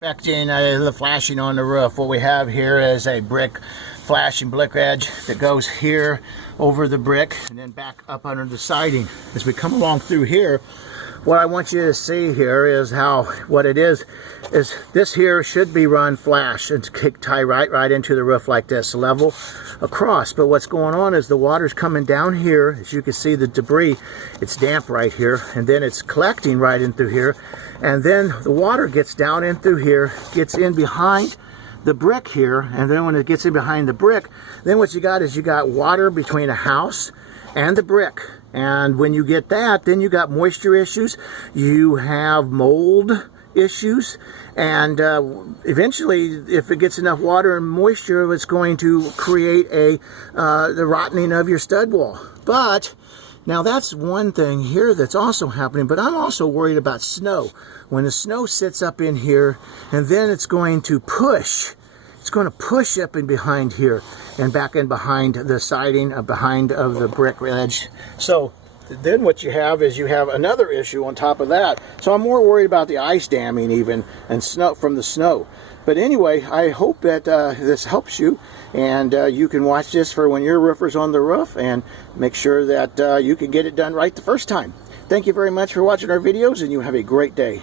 Expecting the flashing on the roof. What we have here is a brick flashing brick edge that goes here over the brick and then back up under the siding. As we come along through here, what I want you to see here is what it is this here should be run flash and tie right into the roof like this, level across. But what's going on is the water's coming down here. As you can see, the debris, it's damp right here, and then it's collecting right in through here, and then the water gets down in through here, gets in behind the brick here, and then when it gets in behind the brick, then what you got is you got water between a house and the brick. And when you get that, then you got moisture issues, you have mold issues, and eventually, if it gets enough water and moisture, it's going to create the rotting of your stud wall. But now that's one thing here that's also happening, but I'm also worried about snow. When the snow sits up in here, and then it's going to push. It's going to push up in behind here and back in behind the siding, behind of the brick edge. So then what you have is you have another issue on top of that. So I'm more worried about the ice damming even and snow from the snow. But anyway, I hope that this helps you, and you can watch this for when your roofer's on the roof and make sure that you can get it done right the first time. Thank you very much for watching our videos, and you have a great day.